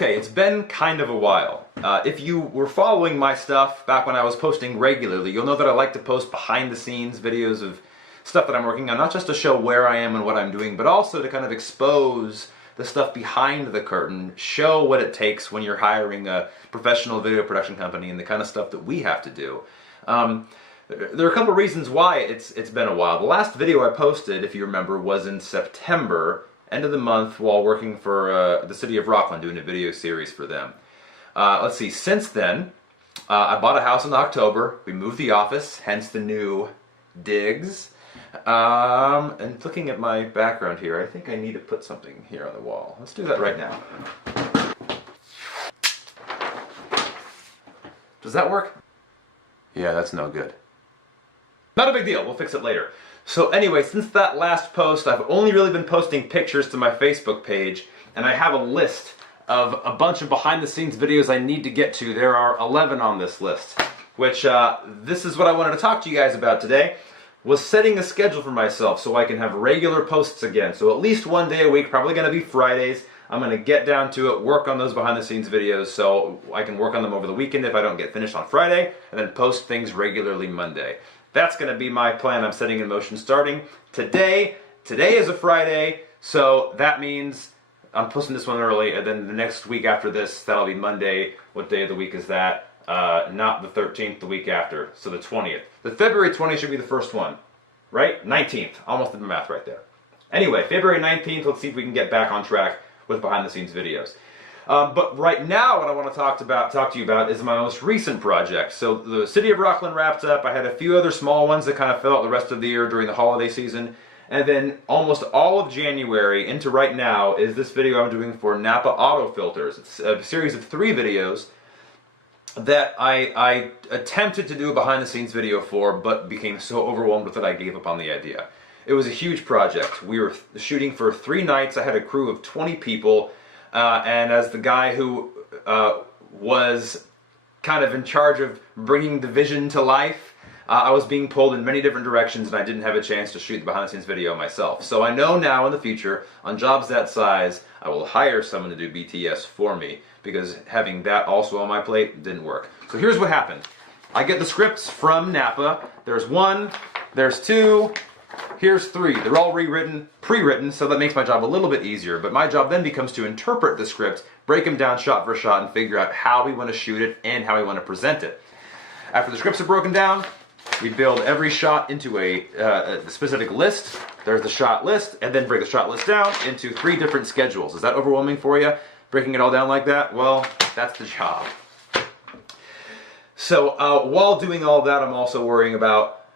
Okay, it's been kind of a while. If you were following my stuff back when I was posting regularly, you'll know that I like to post behind the scenes videos of stuff that I'm working on, not just to show where I am and what I'm doing, but also to kind of expose the stuff behind the curtain, show what it takes when you're hiring a professional video production company and the kind of stuff that we have to do. There are a couple of reasons why it's been a while. The last video I posted, if you remember, was in September, end of the month, while working for the city of Rockland, doing a video series for them. Let's see, since then, I bought a house in October. We moved the office, hence the new digs. And looking at my background here, I think I need to put something here on the wall. Let's do that right now. Does that work? Yeah, that's no good. Not a big deal, we'll fix it later. So anyway, since that last post, I've only really been posting pictures to my Facebook page, and I have a list of a bunch of behind the scenes videos I need to get to. There are 11 on this list, which this is what I wanted to talk to you guys about today, was setting a schedule for myself so I can have regular posts again. So at least one day a week, probably gonna be Fridays. I'm gonna get down to it, work on those behind the scenes videos so I can work on them over the weekend if I don't get finished on Friday, and then post things regularly Monday. That's going to be my plan I'm setting in motion starting today. Today is a Friday, so that means I'm posting this one early, and then the next week after this, that'll be Monday. What day of the week is that? Not the 13th, the week after, so the 20th. The February 20th should be the first one, right? 19th, almost did the math right there. Anyway, February 19th, let's see if we can get back on track with behind the scenes videos. But right now, what I want to talk to you about is my most recent project. So the City of Rockland wrapped up. I had a few other small ones that kind of fell out the rest of the year during the holiday season. And then almost all of January into right now is this video I'm doing for NAPA Auto Filters. It's a series of 3 videos that I attempted to do a behind the scenes video for, but became so overwhelmed with it I gave up on the idea. It was a huge project. We were shooting for 3 nights. I had a crew of 20 people. And as the guy who was kind of in charge of bringing the vision to life, I was being pulled in many different directions and I didn't have a chance to shoot the behind the scenes video myself. So I know now in the future, on jobs that size, I will hire someone to do BTS for me, because having that also on my plate didn't work. So here's what happened. I get the scripts from NAPA. There's 1, there's 2, here's 3. They're all rewritten, pre-written, so that makes my job a little bit easier. But my job then becomes to interpret the script, break them down shot for shot, and figure out how we want to shoot it and how we want to present it. After the scripts are broken down, we build every shot into a specific list. There's the shot list, and then break the shot list down into 3 different schedules. Is that overwhelming for you, breaking it all down like that? Well, that's the job. So while doing all that, I'm also worrying about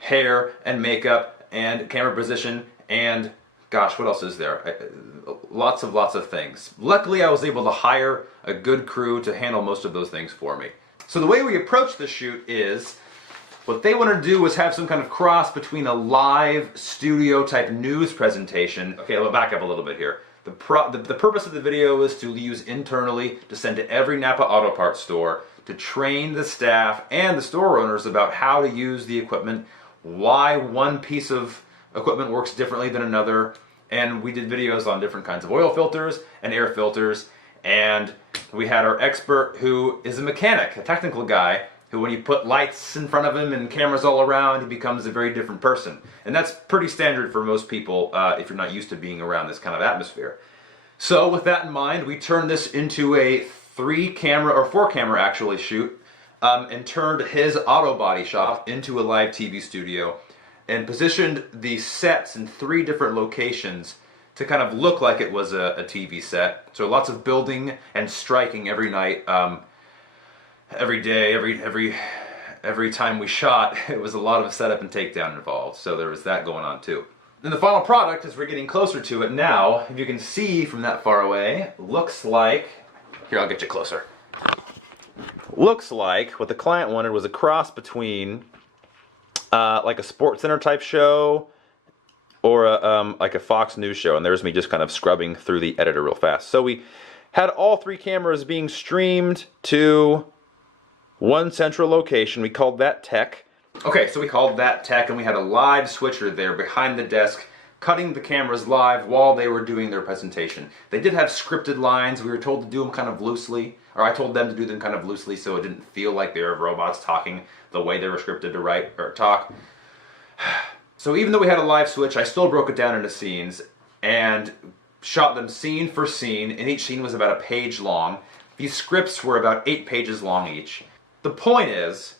hair and makeup and camera position, and gosh, what else is there? Lots of things. Luckily, I was able to hire a good crew to handle most of those things for me. So the way we approach the shoot is, what they want to do is have some kind of cross between a live studio type news presentation. Okay, I'll back up a little bit here. The purpose of the video is to use internally to send to every NAPA auto parts store to train the staff and the store owners about how to use the equipment, why one piece of equipment works differently than another, and we did videos on different kinds of oil filters and air filters, and we had our expert who is a mechanic, a technical guy, who when you put lights in front of him and cameras all around, he becomes a very different person. And that's pretty standard for most people if you're not used to being around this kind of atmosphere. So with that in mind, we turned this into a 3-camera, or 4-camera actually, shoot, and turned his auto body shop into a live TV studio and positioned the sets in 3 different locations to kind of look like it was a TV set. So lots of building and striking every night, every day, every time we shot. It was a lot of setup and takedown involved, so there was that going on too. Then the final product, as we're getting closer to it now, if you can see from that far away, looks like, here I'll get you closer. Looks like what the client wanted was a cross between like a Sports Center type show or like a Fox News show, and there's me just kind of scrubbing through the editor real fast. So we had all 3 cameras being streamed to one central location. We called that tech. Okay, so we called that tech, and we had a live switcher there behind the desk cutting the cameras live while they were doing their presentation. They did have scripted lines. We were told to do them kind of loosely, or I told them to do them kind of loosely so it didn't feel like they were robots talking the way they were scripted to write or talk. So even though we had a live switch, I still broke it down into scenes and shot them scene for scene, and each scene was about a page long. These scripts were about 8 pages long each. The point is,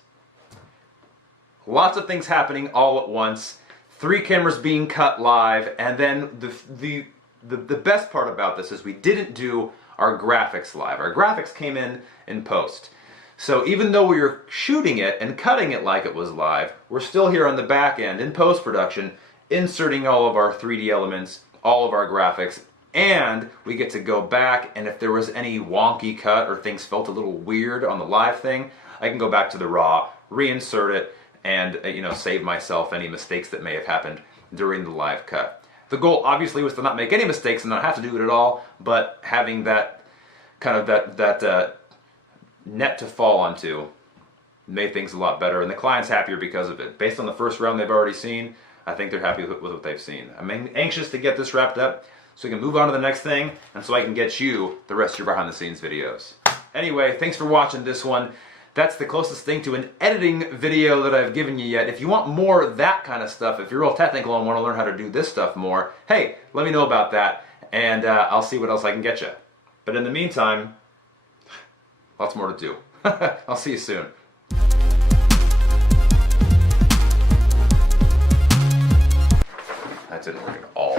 lots of things happening all at once, 3 cameras being cut live, and then the best part about this is we didn't do our graphics live. Our graphics came in post. So even though we were shooting it and cutting it like it was live, we're still here on the back end in post-production, inserting all of our 3D elements, all of our graphics, and we get to go back, and if there was any wonky cut or things felt a little weird on the live thing, I can go back to the raw, reinsert it, and save myself any mistakes that may have happened during the live cut. The goal obviously was to not make any mistakes and not have to do it at all, but having that kind of that net to fall onto made things a lot better, and the client's happier because of it. Based on the first round they've already seen, I think they're happy with what they've seen. I'm anxious to get this wrapped up so we can move on to the next thing, and so I can get you the rest of your behind the scenes videos. Anyway, thanks for watching this one. That's the closest thing to an editing video that I've given you yet. If you want more of that kind of stuff, if you're real technical and want to learn how to do this stuff more, hey, let me know about that, and I'll see what else I can get you. But in the meantime, lots more to do. I'll see you soon. That didn't work at all.